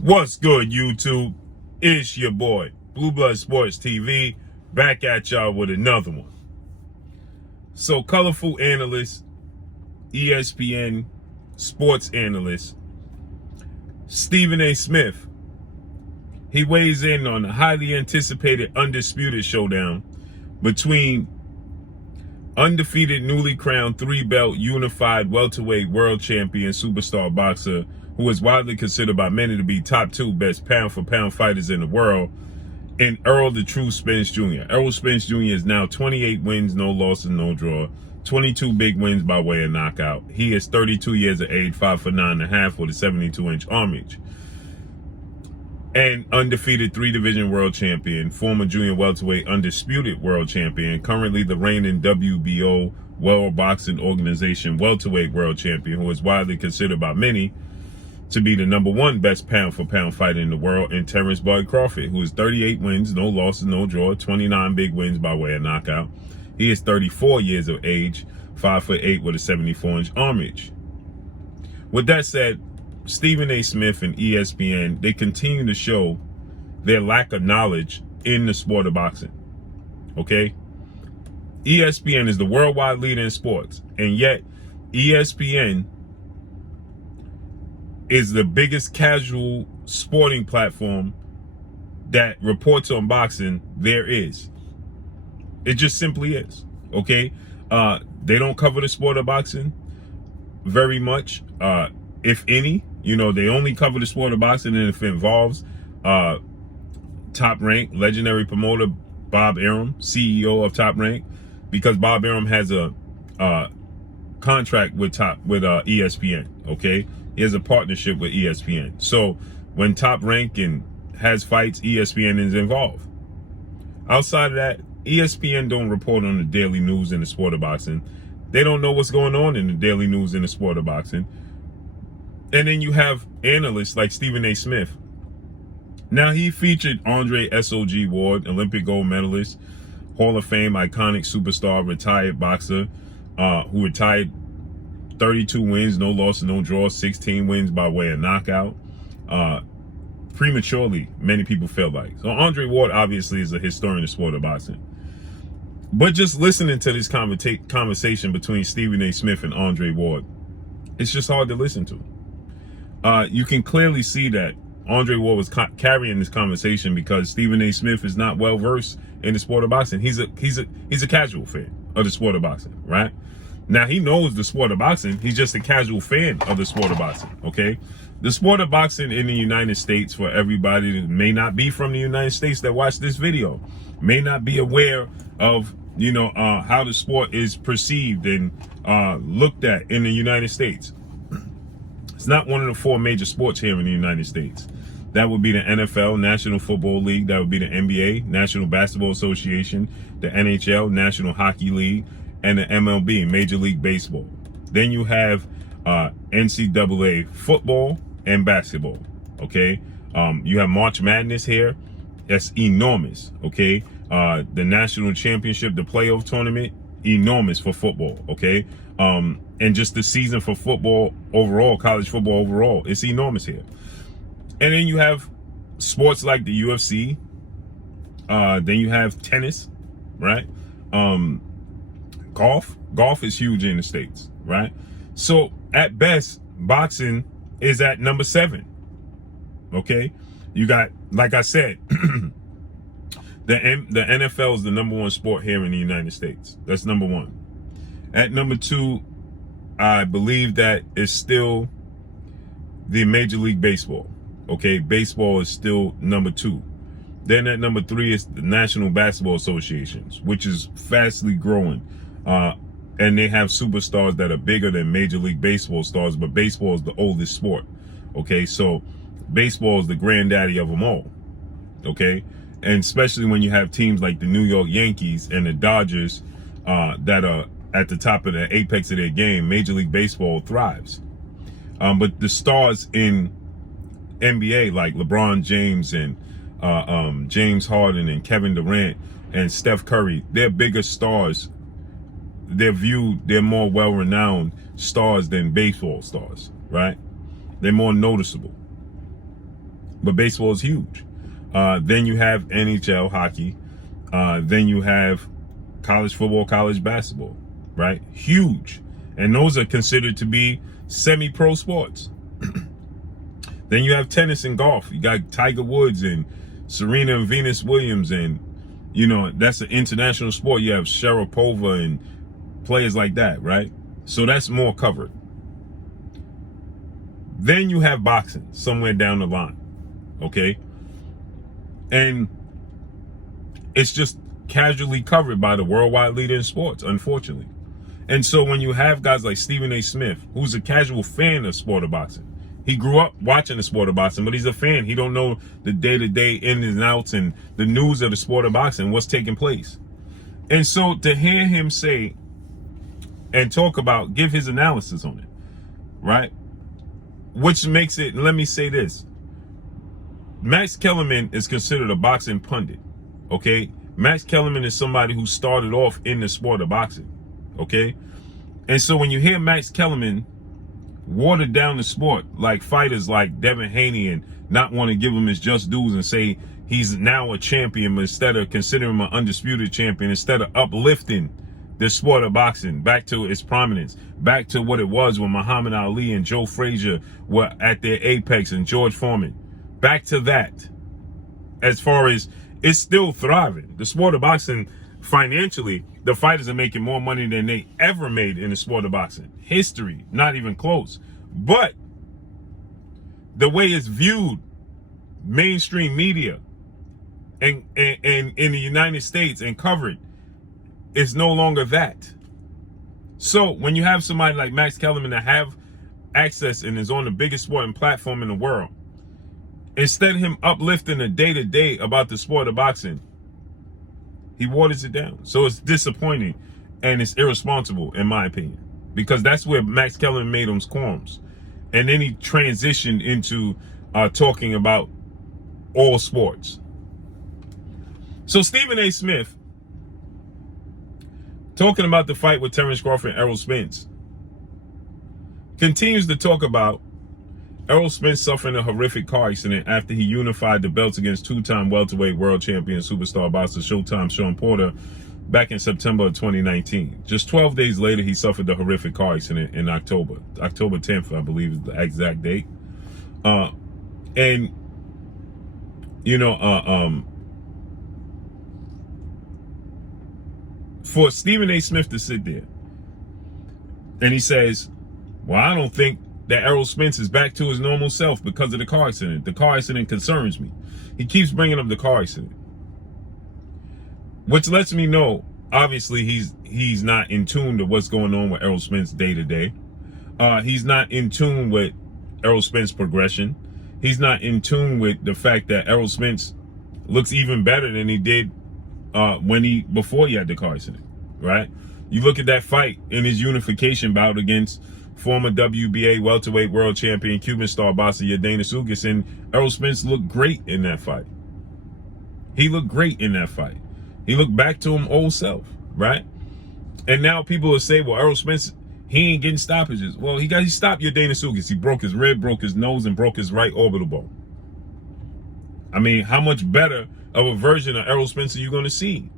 What's good, YouTube? It's your boy, Blue Blood Sports TV, back at y'all with another one. So, colorful analyst, ESPN sports analyst, Stephen A. Smith, he weighs in on the highly anticipated undisputed showdown between undefeated, newly crowned three-belt unified welterweight world champion superstar boxer who is widely considered by many to be top 2 best pound-for-pound fighters in the world, and Errol the True Spence Jr. Errol Spence Jr. is now 28 wins, no losses, no draw, 22 big wins by way of knockout. He is 32 years of age, 5'9.5" with a 72-inch arm reach. And undefeated 3-division world champion, former junior welterweight undisputed world champion, currently the reigning WBO World Boxing Organization welterweight world champion, who is widely considered by many to be the #1 best pound-for-pound fighter in the world, and Terence Crawford, who is 38 wins, no losses, no draw, 29 big wins by way of knockout. He is 34 years of age, 5'8" with a 74-inch arm reach. With that said, Stephen A. Smith and ESPN, they continue to show their lack of knowledge in the sport of boxing. Okay? ESPN is the worldwide leader in sports, and yet ESPN is the biggest casual sporting platform that reports on boxing there is. It just simply is. Okay? They don't cover the sport of boxing very much, if any. You know, they only cover the sport of boxing and if it involves Top Rank, legendary promoter Bob Arum, CEO of Top Rank, because Bob Arum has a contract with ESPN. Okay, he has a partnership with ESPN. So when Top Rank has fights, ESPN is involved. Outside of that, ESPN don't report on the daily news in the sport of boxing. They don't know what's going on in the daily news in the sport of boxing. And then you have analysts like Stephen A. Smith. Now, he featured Andre S.O.G. Ward, Olympic gold medalist, Hall of Fame, iconic superstar, retired boxer, who retired 32 wins, no losses, no draws, 16 wins by way of knockout. Prematurely, many people felt like. So Andre Ward obviously is a historian of the sport of boxing. But just listening to this conversation between Stephen A. Smith and Andre Ward, it's just hard to listen to. You can clearly see that Andre Ward was carrying this conversation because Stephen A. Smith is not well versed in the sport of boxing. He's a casual fan of the sport of boxing, right? Now, he knows the sport of boxing. He's just a casual fan of the sport of boxing. Okay, the sport of boxing in the United States, for everybody that may not be from the United States that watch this video, may not be aware of how the sport is perceived and looked at in the United States. It's not one of the 4 major sports here in the United States. That would be the NFL, National Football League. That would be the NBA, National Basketball Association, the NHL, National Hockey League, and the MLB, Major League Baseball. Then you have NCAA football and basketball. Okay, you have March Madness here. That's enormous. Okay, the national championship, the playoff tournament, enormous for football. Okay, and just the season for football overall, college football overall, it's enormous here. And then you have sports like the UFC. Then you have tennis, right? Golf is huge in the States, right? So at best, boxing is at number 7. Okay, you got, like I said, the NFL is the #1 sport here in the United States. That's number 1. At number 2, I believe that is still the Major League Baseball. Okay, baseball is still number 2. Then at number 3 is the National Basketball Associations, which is fastly growing. And they have superstars that are bigger than Major League Baseball stars, but baseball is the oldest sport. Okay, so baseball is the granddaddy of them all. Okay, and especially when you have teams like the New York Yankees and the Dodgers that are at the top of the apex of their game, Major League Baseball thrives. But the stars in NBA like LeBron James and James Harden and Kevin Durant and Steph Curry, they're bigger stars. They're more well-renowned stars than baseball stars, right? They're more noticeable. but baseball is huge. Then you have NHL hockey. Then you have college football, college basketball, right? Huge. And those are considered to be semi-pro sports. Then you have tennis and golf. You got Tiger Woods and Serena and Venus Williams, and that's an international sport. You have Sharapova and players like that, right? So that's more covered. Then you have boxing somewhere down the line, okay? And it's just casually covered by the worldwide leader in sports, unfortunately. And so when you have guys like Stephen A. Smith, who's a casual fan of sport of boxing, he grew up watching the sport of boxing, but he's a fan. He don't know the day-to-day ins and outs and the news of the sport of boxing, what's taking place. And so to hear him say and talk about, give his analysis on it, right? Which makes it, let me say this. Max Kellerman is considered a boxing pundit, okay? Max Kellerman is somebody who started off in the sport of boxing, okay? And so when you hear Max Kellerman water down the sport, like fighters like Devin Haney, and not want to give him his just dues and say he's now a champion, but instead of considering him an undisputed champion, instead of uplifting the sport of boxing back to its prominence, back to what it was when Muhammad Ali and Joe Frazier were at their apex, and George Foreman, back to that. As far as it's still thriving, the sport of boxing, financially, the fighters are making more money than they ever made in the sport of boxing. History, not even close. But the way it's viewed, mainstream media, and in the United States and covered, is no longer that. So when you have somebody like Max Kellerman that have access and is on the biggest sporting platform in the world, instead of him uplifting the day-to-day about the sport of boxing, he waters it down. So it's disappointing and it's irresponsible, in my opinion, because that's where Max Kellerman made his qualms. And then he transitioned into talking about all sports. So Stephen A. Smith, talking about the fight with Terence Crawford and Errol Spence, continues to talk about Errol Spence suffering a horrific car accident after he unified the belts against two-time welterweight world champion superstar boxer Showtime Shawn Porter back in September of 2019. Just 12 days later, he suffered the horrific car accident in October 10th, I believe is the exact date. For Stephen A. Smith to sit there and he says, well, I don't think that Errol Spence is back to his normal self because of the car accident. The car accident concerns me. He keeps bringing up the car accident, which lets me know, obviously, he's not in tune to what's going on with Errol Spence day to day. He's not in tune with Errol Spence progression. He's not in tune with the fact that Errol Spence looks even better than he did before he had the car accident, right? You look at that fight in his unification bout against former WBA welterweight world champion Cuban star boxer Yadena Sugas, and Errol Spence looked great in that fight. He looked great in that fight. He looked back to him old self, right? And now people will say, well, Errol Spence, he ain't getting stoppages. Well, he stopped Yadena Sugas. He broke his rib, broke his nose, and broke his right orbital bone. I mean, how much better of a version of Errol Spence are you going to see?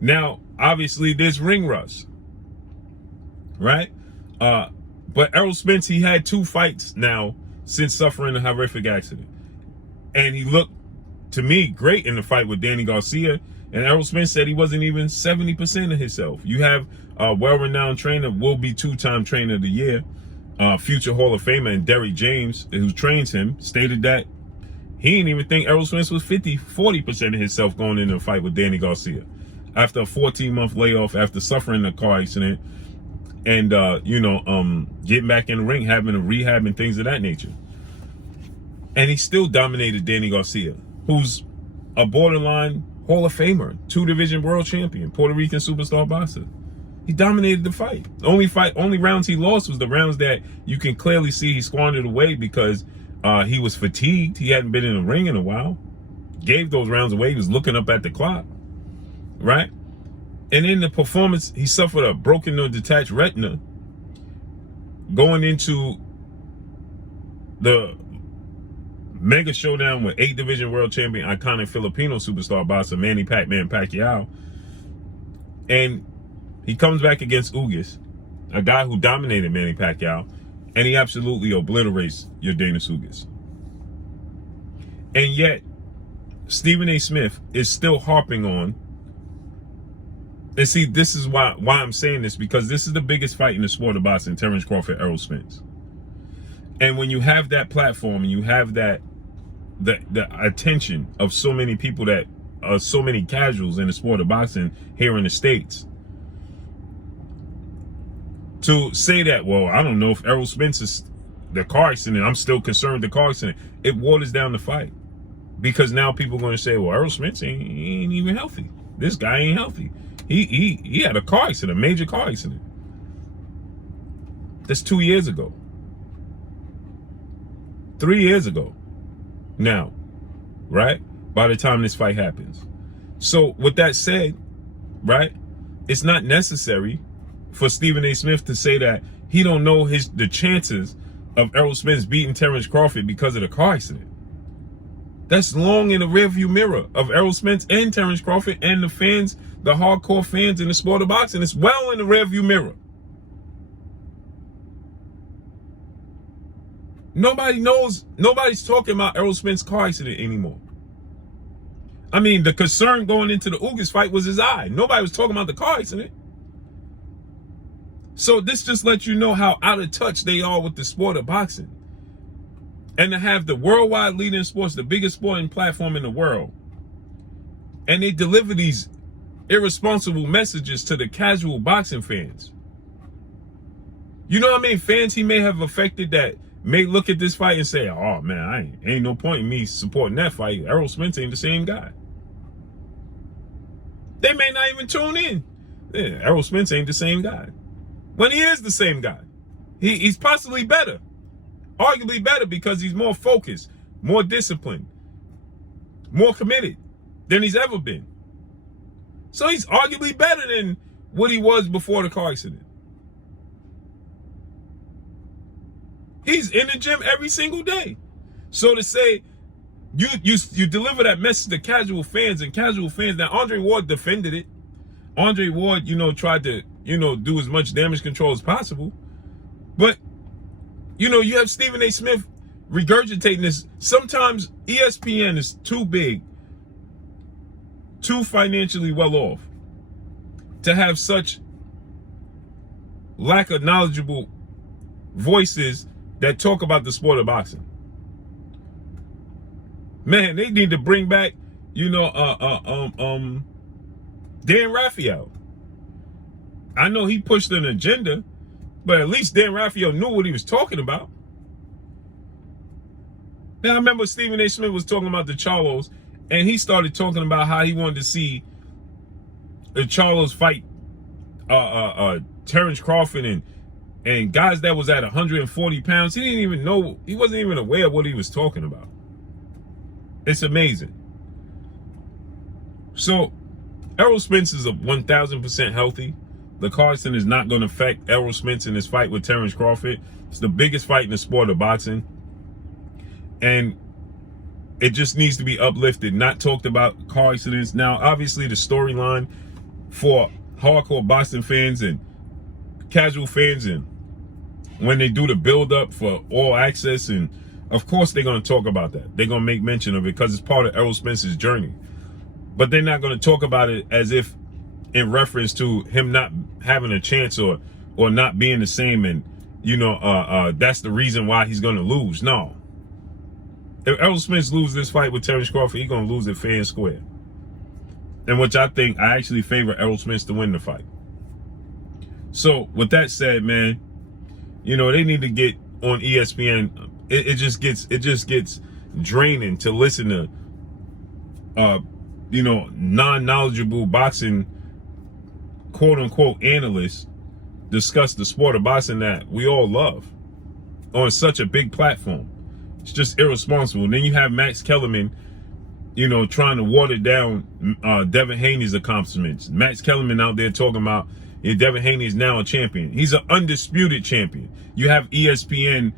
Now, obviously, there's ring rust, right? But Errol Spence, he had 2 fights now since suffering a horrific accident. And he looked, to me, great in the fight with Danny Garcia. And Errol Spence said he wasn't even 70% of himself. You have a well-renowned trainer, will be 2-time trainer of the year, future Hall of Famer, and Derrick James, who trains him, stated that he didn't even think Errol Spence was 40% of himself going into a fight with Danny Garcia after a 14-month layoff, after suffering a car accident, and getting back in the ring, having a rehab and things of that nature. And he still dominated Danny Garcia, who's a borderline Hall of Famer, 2-division world champion, Puerto Rican superstar boxer. He dominated the fight. The only rounds he lost was the rounds that you can clearly see he squandered away because he was fatigued. He hadn't been in the ring in a while. Gave those rounds away. He was looking up at the clock, right? And in the performance, he suffered a broken or detached retina going into the mega showdown with 8 division world champion, iconic Filipino superstar boxer Manny Pacquiao. And he comes back against Ugas, a guy who dominated Manny Pacquiao, and he absolutely obliterates your Dana Ugas. And yet, Stephen A. Smith is still harping on. And see, this is why I'm saying this, because this is the biggest fight in the sport of boxing, Terence Crawford, Errol Spence. And when you have that platform and you have that the attention of so many people, that so many casuals in the sport of boxing here in the States, to say that, well, I don't know if Errol Spence is the car accident, I'm still concerned with the car accident, it waters down the fight. Because now people are going to say, well, Errol Spence ain't even healthy. This guy ain't healthy. He had a car accident, a major car accident. That's 2 years ago. 3 years ago now, right? By the time this fight happens. So with that said, right, it's not necessary for Stephen A. Smith to say that he don't know the chances of Errol Spence beating Terence Crawford because of the car accident. That's long in the rearview mirror of Errol Spence and Terence Crawford and the fans, the hardcore fans in the sport of boxing. It's well in the rearview mirror. Nobody knows, nobody's talking about Errol Spence's car accident anymore. I mean, the concern going into the Ugas fight was his eye. Nobody was talking about the car accident. So this just lets you know how out of touch they are with the sport of boxing. And to have the worldwide leader in sports, the biggest sporting platform in the world, and they deliver these irresponsible messages to the casual boxing fans. You know what I mean? Fans he may have affected that may look at this fight and say, oh man, ain't no point in me supporting that fight. Errol Spence ain't the same guy. They may not even tune in. Yeah, Errol Spence ain't the same guy. When he is the same guy. He's possibly better. Arguably better, because he's more focused, more disciplined, more committed than he's ever been. So he's arguably better than what he was before the car accident. He's in the gym every single day. So to say you deliver that message to casual fans, and casual fans, now Andre Ward defended it. Andre Ward, tried to, do as much damage control as possible. But you have Stephen A. Smith regurgitating this. Sometimes ESPN is too big, too financially well off to have such lack of knowledgeable voices that talk about the sport of boxing. Man, they need to bring back, Dan Raphael. I know he pushed an agenda, but at least Dan Raphael knew what he was talking about. Now, I remember Stephen A. Smith was talking about the Charlos, and he started talking about how he wanted to see the Charlos fight Terence Crawford and guys that was at 140 pounds. He didn't even know, he wasn't even aware of what he was talking about. It's amazing. So, Errol Spence is 1,000% healthy. The car accident is not going to affect Errol Spence in his fight with Terence Crawford. It's the biggest fight in the sport of boxing. And it just needs to be uplifted, not talked about car accidents. Now, obviously, the storyline for hardcore boxing fans and casual fans, and when they do the build-up for All Access, and of course they're going to talk about that. They're going to make mention of it because it's part of Errol Spence's journey. But they're not going to talk about it as if in reference to him not having a chance or not being the same, and that's the reason why he's going to lose. No. If Errol Spence loses this fight with Terence Crawford, he's going to lose it fair and square. And which I actually favor Errol Spence to win the fight. So with that said, man, they need to get on ESPN. It just gets draining to listen to non-knowledgeable boxing quote-unquote analysts discuss the sport of boxing that we all love on such a big platform. It's just irresponsible. And then you have Max Kellerman, trying to water down Devin Haney's accomplishments. Max Kellerman out there talking about Devin Haney is now a champion. He's an undisputed champion. You have ESPN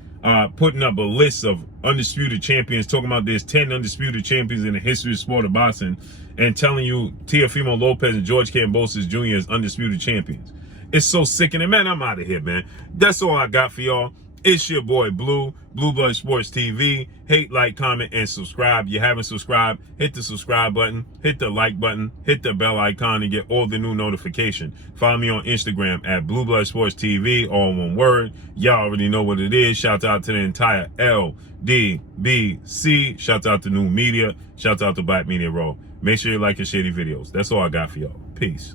putting up a list of undisputed champions, talking about there's 10 undisputed champions in the history of sport of boxing, and telling you Teofimo Lopez and George Kambosos Jr. as undisputed champions. It's so sickening. Man, I'm out of here, man. That's all I got for y'all. It's your boy Blue Blood Sports TV. Hate, like, comment, and subscribe. You haven't subscribed, hit the subscribe button, hit the like button, hit the bell icon, and get all the new notification. Follow me on Instagram at Blue Blood Sports TV, all one word. Y'all already know what it is. Shout out to the entire LDBC. Shout out to New Media. Shout out to Black Media Row. Make sure you like and share the videos. That's all I got for y'all. Peace.